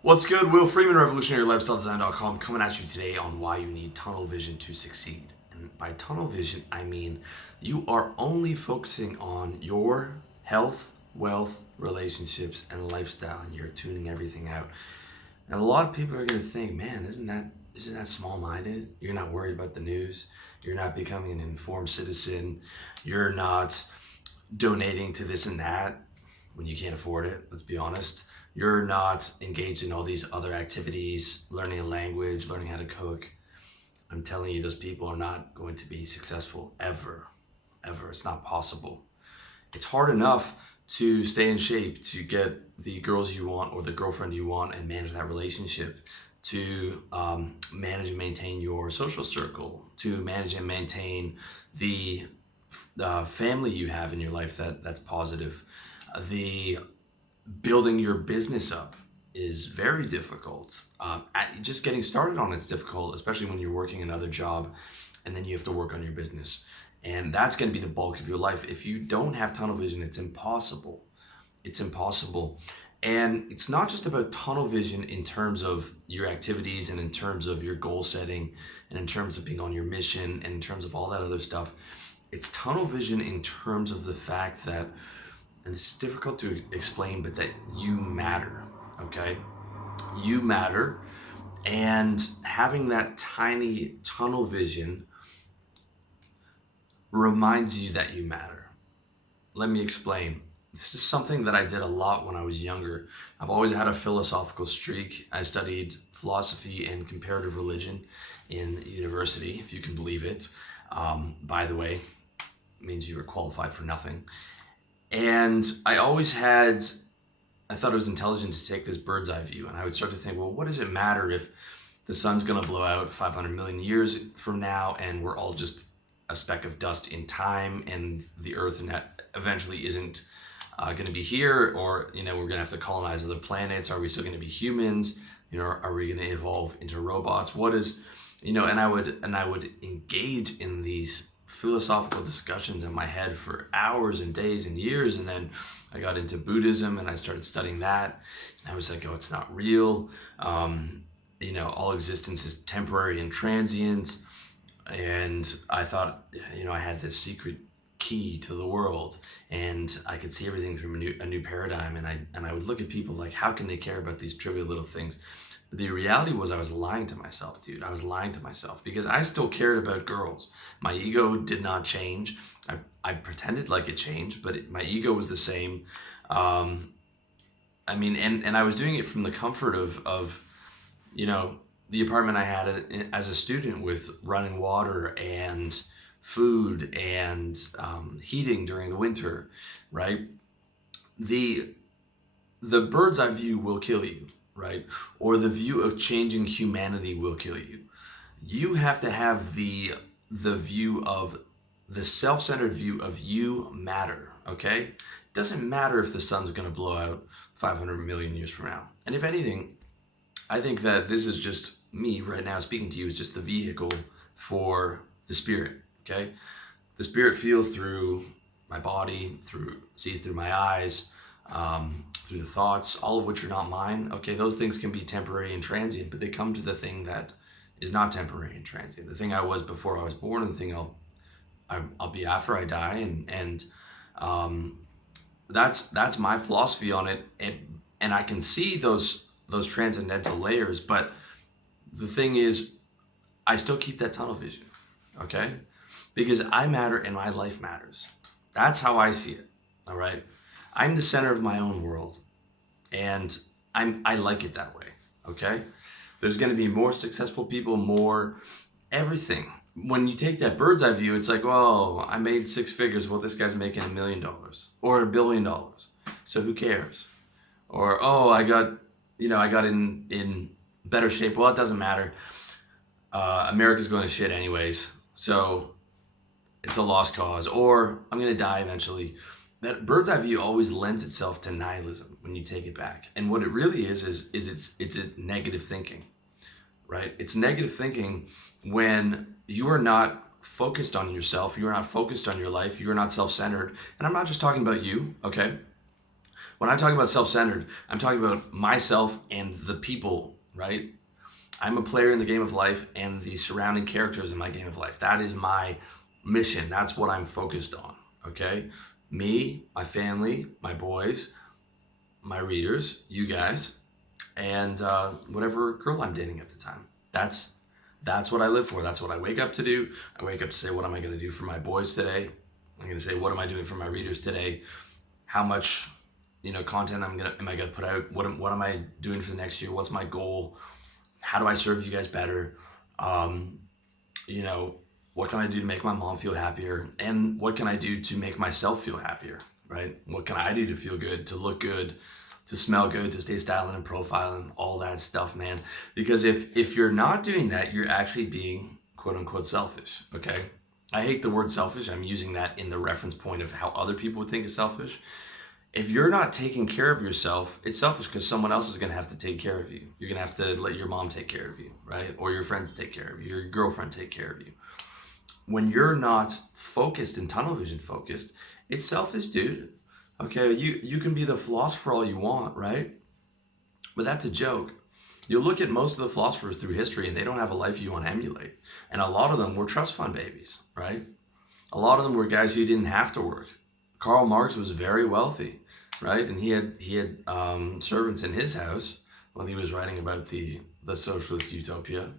What's good? Will Freeman, RevolutionaryLifestyleDesign.com, coming at you today on why you need tunnel vision to succeed. And by tunnel vision, I mean you are only focusing on your health, wealth, relationships, and lifestyle, and you're tuning everything out. And a lot of people are going to think, man, isn't that small-minded? You're not worried about the news. You're not becoming an informed citizen. You're not donating to this and that when you can't afford it, let's be honest. You're not engaged in all these other activities, learning a language, learning how to cook. I'm telling you, those people are not going to be successful ever. Ever. It's not possible. It's hard enough to stay in shape, to get the girls you want or the girlfriend you want and manage that relationship, to manage and maintain your social circle, to manage and maintain the family you have in your life that's positive. The building your business up is very difficult. Just getting started on it's difficult, especially when you're working another job and then you have to work on your business. And that's going to be the bulk of your life. If you don't have tunnel vision, it's impossible. It's impossible. And it's not just about tunnel vision in terms of your activities and in terms of your goal setting and in terms of being on your mission and in terms of all that other stuff. It's tunnel vision in terms of the fact that, and this is difficult to explain, but that you matter, okay? You matter. And having that tiny tunnel vision reminds you that you matter. Let me explain. This is something that I did a lot when I was younger. I've always had a philosophical streak. I studied philosophy and comparative religion in university, if you can believe it. By the way, it means you were qualified for nothing. And I thought it was intelligent to take this bird's eye view. And I would start to think, well, what does it matter if the sun's going to blow out 500 million years from now and we're all just a speck of dust in time and the earth and that eventually isn't going to be here, or we're going to have to colonize other planets? Are we still going to be humans? Are we going to evolve into robots? What is, and I would engage in these philosophical discussions in my head for hours and days and years. And then I got into Buddhism and I started studying that. And I was like, oh, it's not real. All existence is temporary and transient. And I thought, I had this secret key to the world and I could see everything from a new paradigm. And I would look at people like, how can they care about these trivial little things? But the reality was I was lying to myself, dude. I was lying to myself because I still cared about girls. My ego did not change. I pretended like it changed, but my ego was the same. And I was doing it from the comfort of the apartment I had as a student with running water and food and heating during the winter, right? The bird's eye view will kill you, right? Or the view of changing humanity will kill you. You have to have the view of the self-centered view of you matter, okay? It doesn't matter if the sun's going to blow out 500 million years from now. And if anything, I think that this is just me right now speaking to you is just the vehicle for the spirit, okay? The spirit feels through my body, through my eyes, through the thoughts, all of which are not mine. Okay, those things can be temporary and transient, but they come to the thing that is not temporary and transient. The thing I was before I was born, and the thing I'll be after I die, and that's my philosophy on it. And I can see those transcendental layers, but the thing is, I still keep that tunnel vision, okay? Because I matter and my life matters. That's how I see it, all right? I'm the center of my own world, and I like it that way, okay? There's going to be more successful people, more everything. When you take that bird's eye view, it's like, well, I made 6 figures. Well, this guy's making $1 million or $1 billion. So who cares? Or, oh, I got in better shape. Well, it doesn't matter. America's going to shit anyways. So it's a lost cause. Or I'm going to die eventually. That bird's eye view always lends itself to nihilism when you take it back. And what it really is it's negative thinking, right? It's negative thinking when you are not focused on yourself, you are not focused on your life, you are not self-centered. And I'm not just talking about you, okay? When I'm talking about self-centered, I'm talking about myself and the people, right? I'm a player in the game of life and the surrounding characters in my game of life. That is my mission. That's what I'm focused on. Okay? Me, my family, my boys, my readers, you guys, and whatever girl I'm dating at the time. That's what I live for. That's what I wake up to do. I wake up to say, what am I going to do for my boys today? I'm going to say, what am I doing for my readers today? How much, content am I gonna put out? What am I doing for the next year? What's my goal? How do I serve you guys better? You know, what can I do to make my mom feel happier? And what can I do to make myself feel happier, right? What can I do to feel good, to look good, to smell good, to stay styling and profiling, all that stuff, man. Because if you're not doing that, you're actually being quote unquote selfish, okay? I hate the word selfish. I'm using that in the reference point of how other people would think is selfish. If you're not taking care of yourself, it's selfish because someone else is going to have to take care of you. You're going to have to let your mom take care of you, right? Or your friends take care of you, your girlfriend take care of you. When you're not focused and tunnel vision focused, it's selfish, dude. Okay, you can be the philosopher all you want, right? But that's a joke. You look at most of the philosophers through history and they don't have a life you want to emulate. And a lot of them were trust fund babies, right? A lot of them were guys who didn't have to work. Karl Marx was very wealthy, right? And he had servants in his house while he was writing about the socialist utopia.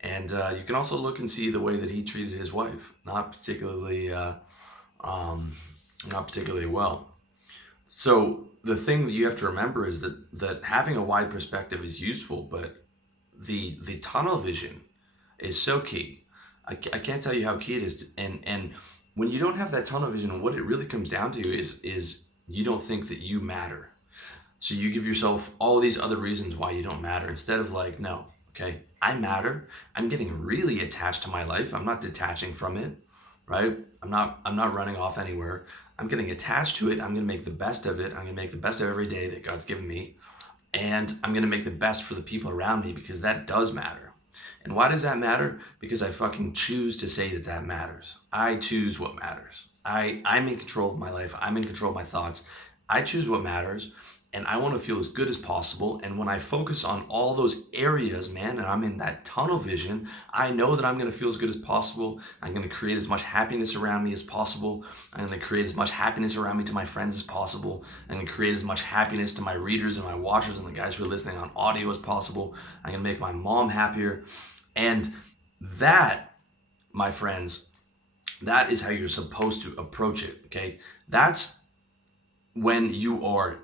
And you can also look and see the way that he treated his wife, not particularly well. So the thing that you have to remember is that having a wide perspective is useful, but the tunnel vision is so key. I can't tell you how key it is. And when you don't have that tunnel vision, what it really comes down to is you don't think that you matter. So you give yourself all these other reasons why you don't matter instead of like, no, okay, I matter. I'm getting really attached to my life. I'm not detaching from it, right? I'm not running off anywhere. I'm getting attached to it. I'm going to make the best of it. I'm going to make the best of every day that God's given me. And I'm going to make the best for the people around me because that does matter. And why does that matter? Because I fucking choose to say that matters. I choose what matters. I'm in control of my life. I'm in control of my thoughts. I choose what matters. And I want to feel as good as possible. And when I focus on all those areas, man, and I'm in that tunnel vision, I know that I'm going to feel as good as possible. I'm going to create as much happiness around me as possible. I'm going to create as much happiness around me to my friends as possible. I'm going to create as much happiness to my readers and my watchers and the guys who are listening on audio as possible. I'm going to make my mom happier. And that, my friends, that is how you're supposed to approach it, okay? That's when you are,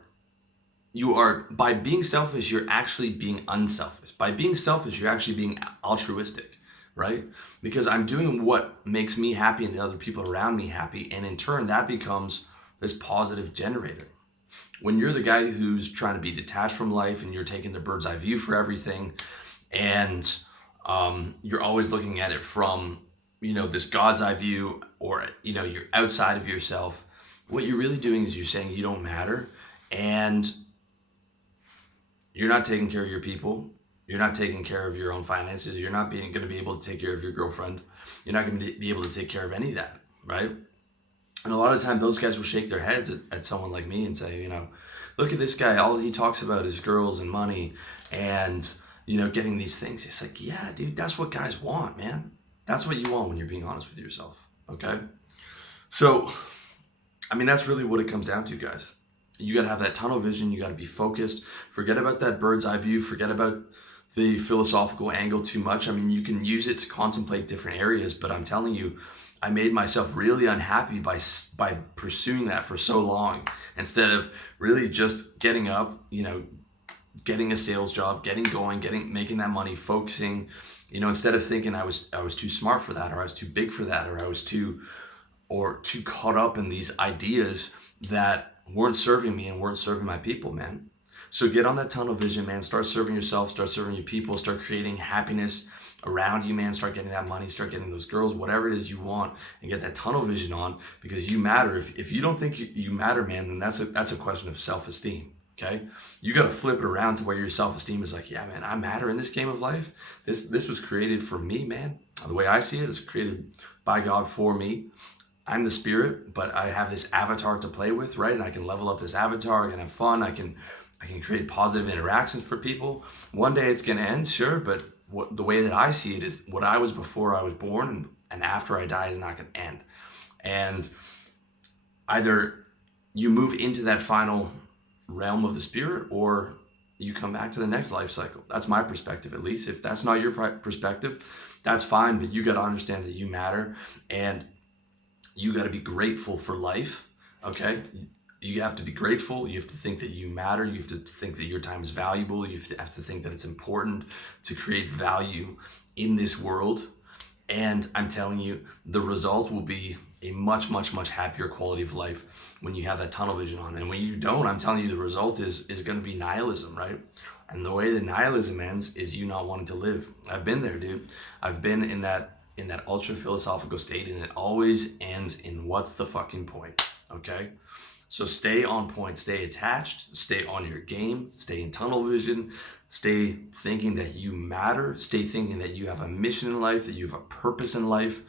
by being selfish, you're actually being unselfish. By being selfish, you're actually being altruistic, right? Because I'm doing what makes me happy and the other people around me happy, and in turn, that becomes this positive generator. When you're the guy who's trying to be detached from life and you're taking the bird's eye view for everything, and you're always looking at it from, this God's eye view, or, you're outside of yourself, what you're really doing is you're saying you don't matter, and you're not taking care of your people. You're not taking care of your own finances. You're not going to be able to take care of your girlfriend. You're not going to be able to take care of any of that, right? And a lot of the time, those guys will shake their heads at someone like me and say, look at this guy. All he talks about is girls and money and, getting these things. It's like, yeah, dude, that's what guys want, man. That's what you want when you're being honest with yourself, okay? So, that's really what it comes down to, guys. You got to have that tunnel vision. You got to be focused. Forget about that bird's eye view. Forget about the philosophical angle too much. You can use it to contemplate different areas, but I'm telling you, I made myself really unhappy by pursuing that for so long instead of really just getting up, getting a sales job, getting going, making that money, focusing, instead of thinking I was too smart for that, or I was too big for that, or I was too caught up in these ideas that weren't serving me and weren't serving my people, man. So get on that tunnel vision, man. Start serving yourself, start serving your people, start creating happiness around you, man. Start getting that money, start getting those girls, whatever it is you want, and get that tunnel vision on, because you matter. If you don't think you matter, man, then that's a question of self-esteem, okay? You got to flip it around to where your self-esteem is like, yeah, man, I matter in this game of life. This was created for me, man. The way I see it, it's created by God for me. I'm the spirit, but I have this avatar to play with, right? And I can level up this avatar, I can have fun, I can create positive interactions for people. One day it's gonna end, sure, but the way that I see it is what I was before I was born and after I die is not gonna end. And either you move into that final realm of the spirit or you come back to the next life cycle. That's my perspective, at least. If that's not your perspective, that's fine, but you got to understand that you matter and you got to be grateful for life, okay? You have to be grateful. You have to think that you matter. You have to think that your time is valuable. You have to think that it's important to create value in this world. And I'm telling you, the result will be a much, much, much happier quality of life when you have that tunnel vision on. And when you don't, I'm telling you, the result is going to be nihilism, right? And the way that nihilism ends is you not wanting to live. I've been there, dude. I've been in that ultra philosophical state, and it always ends in what's the fucking point, okay? So stay on point, stay attached, stay on your game, stay in tunnel vision, stay thinking that you matter, stay thinking that you have a mission in life, that you have a purpose in life,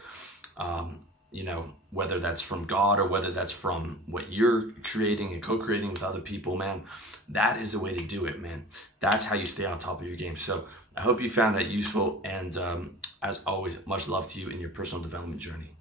whether that's from God or whether that's from what you're creating and co-creating with other people, man. That is the way to do it, man. That's how you stay on top of your game. So I hope you found that useful, and as always, much love to you in your personal development journey.